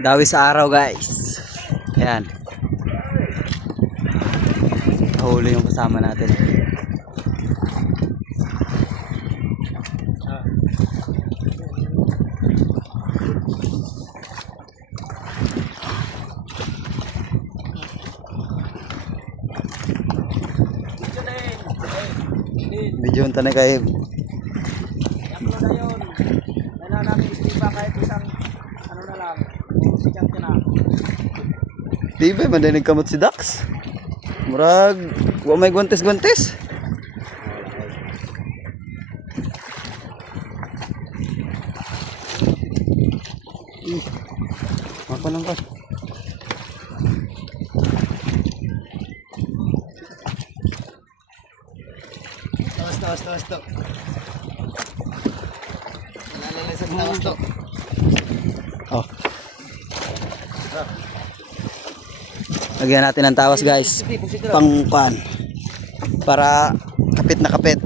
Dawi sa araw guys. Ayan. Nahuli yung kasama natin. Video yung tanay kayo. Yaplo na yun. Wala namin istipa kahit isang ano na lang. Sikat ka na. Di ba madaling kamot si Dax? Murag, wa may guantes-guantes. Mapa lang ka. Tawas to. Nalalasan tawas to. Oh. Lagyan natin ng tawas guys. Pangkuan. Para kapit na kapit.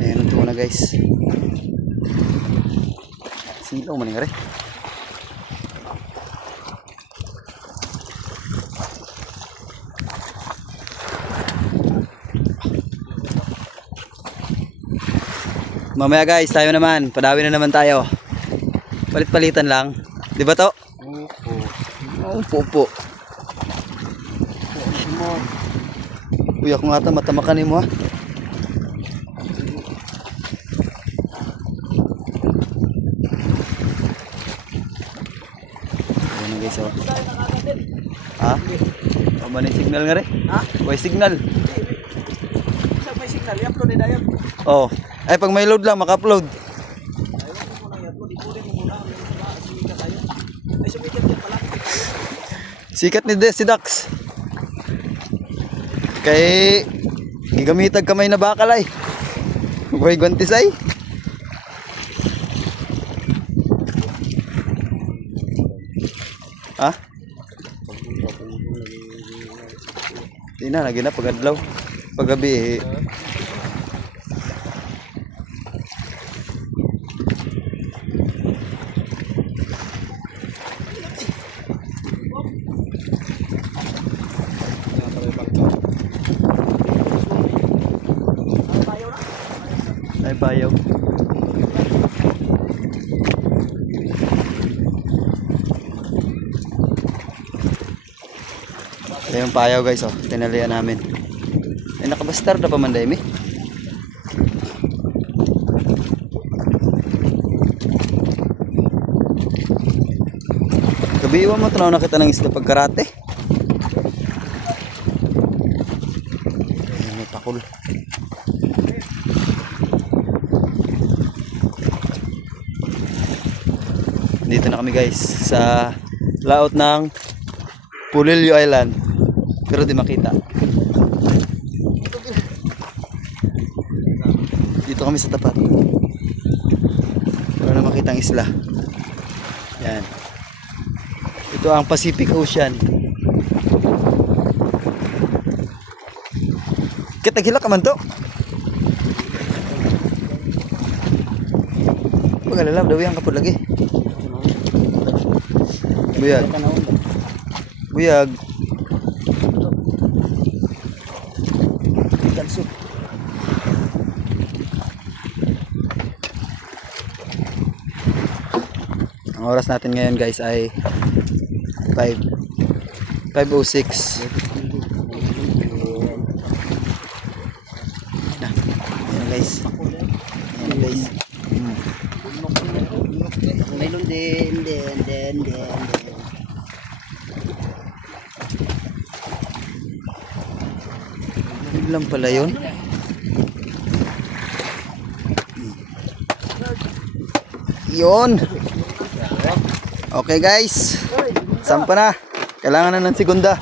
Ayan ito na guys. Silaw man nga rin. Mamaya guys, tayo naman. Padawi na naman tayo. Palit-palitan lang. Di ba to? Opo. Uy, ako nga ito. Matamakan mo ha. Ayan na guys oh. Ha? O ba na yung signal nga rin? Ha? May signal. Isa may signal. Yaplo ni Dayon. Oh. Ay pag may load lang maka-upload. Ayaw mo muna yaplo. Ipulin mo muna. Sumikat tayo. Ay sumikat yan pala. Sikat ni si Dax. Kay gigamitag kamay na bakal ay. Buhay guantes ay. Ha? Di na, lagi na pag-adlaw. Pag-gabi eh. Ay bayaw. Ito yung payaw guys oh. Tinalian namin. Ay nakabastar na pa man dahil gabi iwan mo ito na nakita ng isla pagkarate. Ay may pakul. Dito na kami guys sa laot ng Pulilio Island. Pero di makita. Dito kami sa tapat. Wala na makita ang isla. Yan. Ito ang Pacific Ocean. Kitagila ka man to. Pag-alalab daw yung kapod lagi. Buyag. Buyag. Ang oras natin ngayon guys ay 5:06. Ayan guys. Ayan guys. Mayroon din. Yun lang pala yun. Yun. Okay guys. Sampa na. Kailangan na ng segunda.